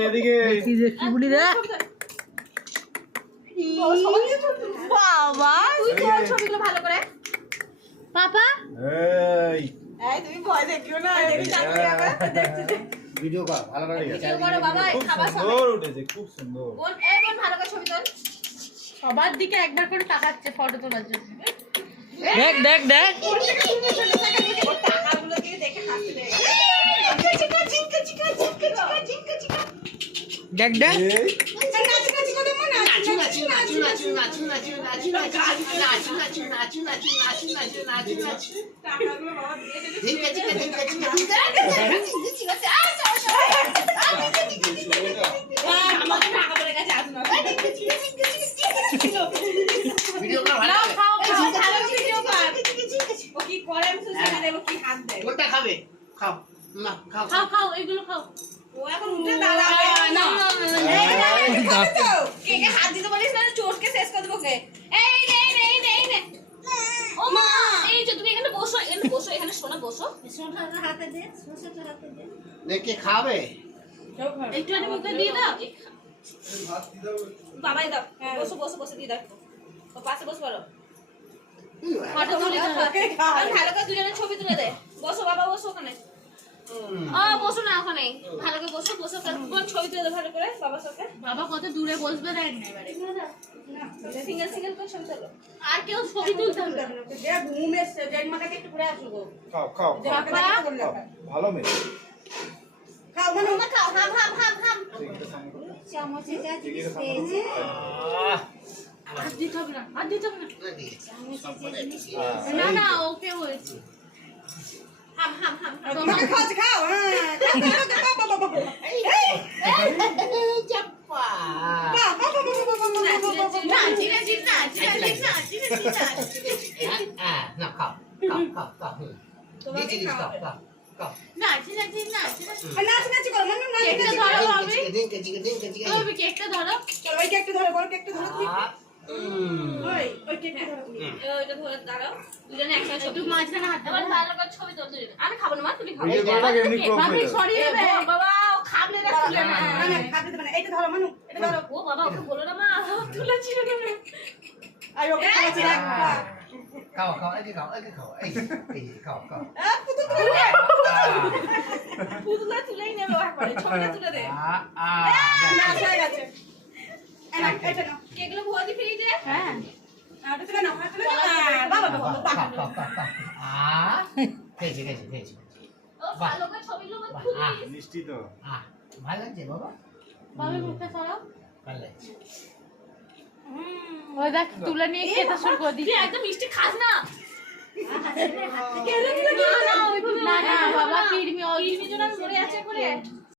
এদিকে কি বলি রে বাবা তুই তোর ছবিগুলো ভালো করে পাপা এই তুমি ভয় দেখিও না দেখি জানি আবার দেখতে ভিডিও কর ভালো করে ভিডিও করো বাবা খাবার সময় সুন্দর উঠেছে খুব সুন্দর বোন এই বোন ভালো করে ছবি তোল সবার দিকে একবার করে তাকাচ্ছে ফটো তোলার জন্য দেখ দেখ দেখ টাকাগুলো দিয়ে দেখে হাসতে দেখ দেখ দেখ খাও এগুলো খাও ও এখন উঠে দাঁড়াবে না কে কে হাত দিতে বলিস না চোটকে শেষ করে দেবো কে এই নে ও মা এই যে তুমি এখানে বসো এখানে সোনা বসো সোনাটা হাতে দে সোনাটা হাতে দে দেখে খাবে একটু আনি মুখে দিয়ে দাও বাবাই দাও বসো দিয়ে দাও ও পাশে বসো বলো ফটো তুলে ভালো করে দুজনের ছবি তুলে দে বসো বাবা বসো ওখানে বসো না ওখানে ভালো করে বসো কোন ছবি তুলে ভালো করে বাবার সাথে বাবা কত দূরে বসবে দেখ না এবারে সিঙ্গেল করে ছবি তোলো আর কেউ ছবি তুলতে হবে না যে ঘুম এসে জেন মাকে একটু ঘুরে আসো গো খাও বাবা ভালো মেয়ে খাও মানে খাও হাম চামচে যা জিনিস পেয়েছে হাত দিতে হবে না চামচে যে জিনিস না ওকে হয়েছে হাম তোমাকে খাও চাপা না খাও নাচি করো মানে কেকটা ধরো চলো ওই কেকটা ধরো বড় কেকটা ধরো তুমি ওই কেকটা ধরো তুমি ওইটা ধরে দাঁড়াও দুজনে একসাথে একটু মাঝখানে হাত দাও ভালো করে ছবি তুলতে দিন আমি খাবো না মা তুমি খাও ভাবি সরিয়ে দে বাবা ও খাবলে না তুলে না না খাতে দেবে না এইটা ধরো মানু এটা ধরো ও বাবা ওকে বলো না মা তুলেছি না কেন আই ওকে খাওয়াচ্ছি রাখ খাও এই খাও পুতুলা তুলেই নেবে একবারে ছবিটা তুলে দে না হয়ে গেছে এটা নাও কেকগুলো ভোয়া দি ফ্রিজে হ্যাঁ এটা তুলে নাও বাবা খেয়েছি ও ভালো করে ছবিগুলো তুলি মিষ্টি তো ভালো লাগছে বাবা বাবা মুখটা সরাও ভালো লাগছে ওই দেখ তুলে নিয়ে খেতে শুরু করে দিচ্ছি একদম মিষ্টি খাস না না বাবা কিরমি জন্য মরে আছে করে